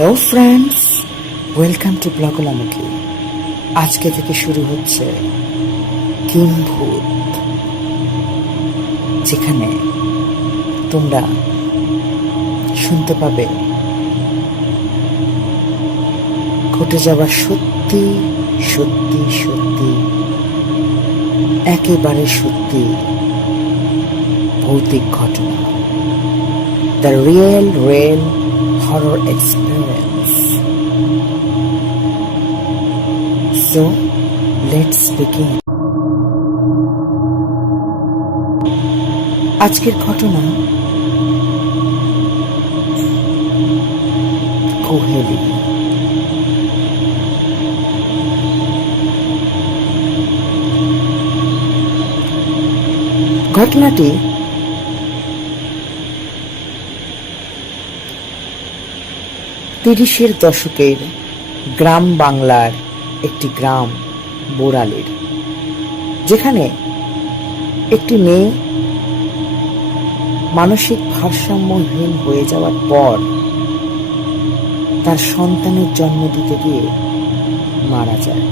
Hello friends, welcome to Bloglamukhi. আজকে থেকে শুরু হচ্ছে কিম্ভূত, যেখানে তোমরা শুনতে পাবে ঘটে যাওয়া সত্যি সত্যি সত্যি একেবারে সত্যি ভৌতিক ঘটনা, the real horror experience. So, let's begin. আজকের ঘটনা কোহেলি। ঘটনাটি 30-এর দশকের গ্রাম বাংলার একটি গ্রাম বোড়ালের, যেখানে একটি মেয়ে মানসিক ভারসাম্যহীন হয়ে যাওয়ার পর তার সন্তানের জন্ম দিতে গিয়ে মারা যায়।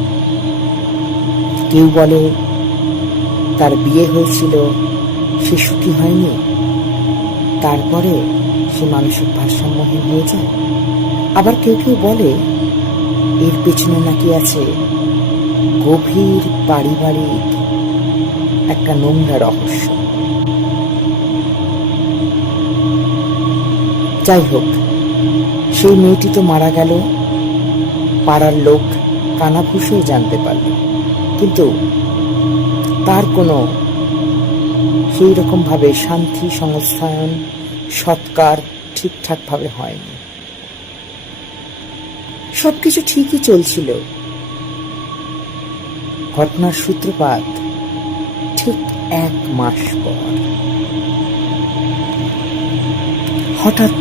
কেউ বলে তার বিয়ে হয়েছিল, সে সুখী হয়নি, তারপরে সে মানসিক ভারসাম্যহীন হয়ে যায়। আবার কেউ কেউ বলে এর পেছনে নাকি আছে গভীর পারিবারিক একটা নোংরা রহস্য। যাই হোক, সেই মেয়েটি তো মারা গেল, পাড়ার লোক কানাঘুষেও জানতে পারল, কিন্তু তার কোনো সেই রকম ভাবে শান্তি সংস্থান সৎকার ঠিকঠাক ভাবে হয়নি। সবকিছু ঠিকই চলছিল। ঘটনার সূত্রপাত ঠিক 1 মাস পর। হঠাৎ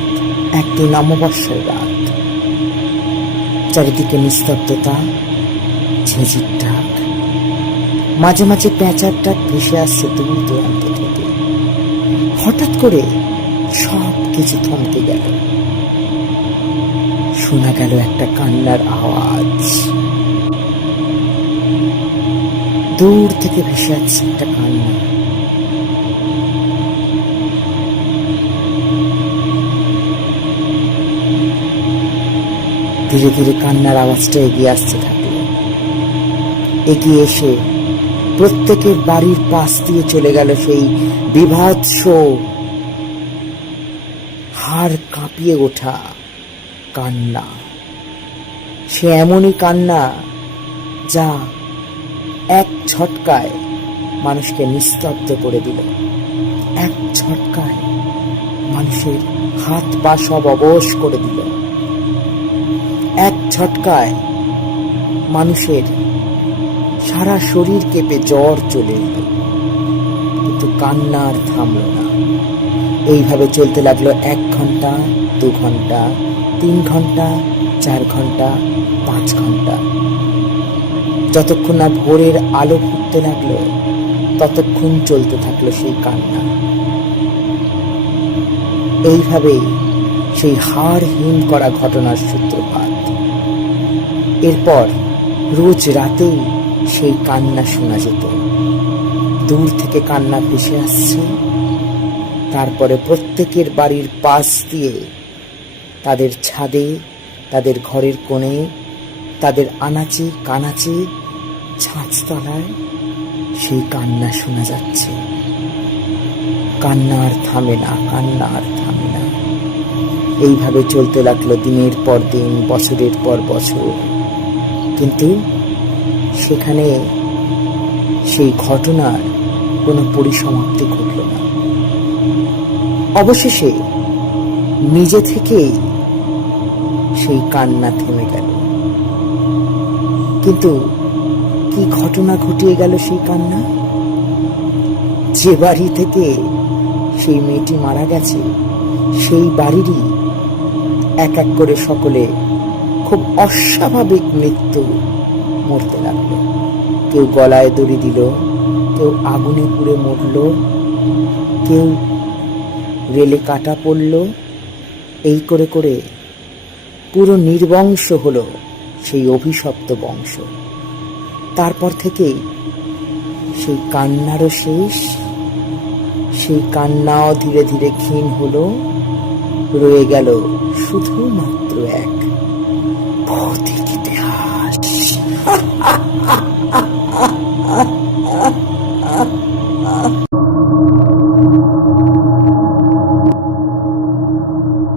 একদিন অমাবস্যার রাত, চারিদিকে নিস্তব্ধতা, ঝিঁঝির ডাক, মাঝে মাঝে পেঁচার ডাক ভেসে আসছে দূর দূরান্ত থেকে। হঠাৎ করে সব কিছু থমকে গেল। শোনা গেল একটা কান্নার আওয়াজ। দূর থেকে ভেসে আসছে একটা কান্না। ধীরে ধীরে কান্নার আওয়াজটা এগিয়ে আসতে থাকলো। এগিয়ে এসে প্রত্যেকের বাড়ির পাশ দিয়ে চলে গেল সেই বিভৎস, হাড় কাঁপিয়ে ওঠা কান্না। সে এমনই কান্না যা এক ঝটকায় মানুষকে নিস্তব্ধ করে দিল। এক ঝটকায় মানুষের হাত পা সব অবশ করে দিল। এক ঝটকায় মানুষের সারা শরীর কেঁপে জ্বর চলে এলো। কিন্তু কান্না আর থামল না। এইভাবে চলতে লাগলো 1 ঘন্টা, 2 ঘন্টা, 3 ঘন্টা, 4 ঘন্টা, 5 ঘন্টা। যতক্ষণ না ভোরের আলো ফুটতে লাগলো, ততক্ষণ চলতে থাকলো সেই কান্না। এইভাবেই সেই হাড়হীন করা ঘটনার সূত্রপাত। এরপর রোজ রাতেই সেই কান্না শোনা যেত। দূর থেকে কান্না ভেসে আসছে। তারপরে প্রত্যেকের বাড়ির পাশ দিয়ে, তাদের ছাদে, তাদের ঘরের কোণে, তাদের আনাচে কানাচে, ছাঁচতলায় সেই কান্না শোনা যাচ্ছে। কান্না আর থামে না, কান্না আর থামে না। এইভাবে চলতে লাগলো দিনের পর দিন, বছরের পর বছর। কিন্তু সেখানে সেই ঘটনার কোনো পরিসমাপ্তি ঘটল না। অবশেষে নিজে থেকেই সেই কান্না থেমে গেল। কিন্তু কি ঘটনা ঘটিয়ে গেল সেই কান্না? যে বাড়ি থেকে সেই মেয়েটি মারা গেছে, সেই বাড়িরই এক এক করে সকলে খুব অস্বাভাবিক মৃত্যু মরতে লাগলো। কেউ গলায় দড়ি দিল, কেউ আগুনে পুড়ে মরল, কেউ রেলে কাটা পড়ল। এই করে করে পুরো নির্বংশ হলো সেই অভিশপ্ত বংশ। তারপর থেকেই সেই কান্নারও শেষ, সেই কান্নাও ধীরে ধীরে ক্ষীণ হলো, রয়ে গেল শুধুমাত্র এক ভৌতিক ইতিহাস।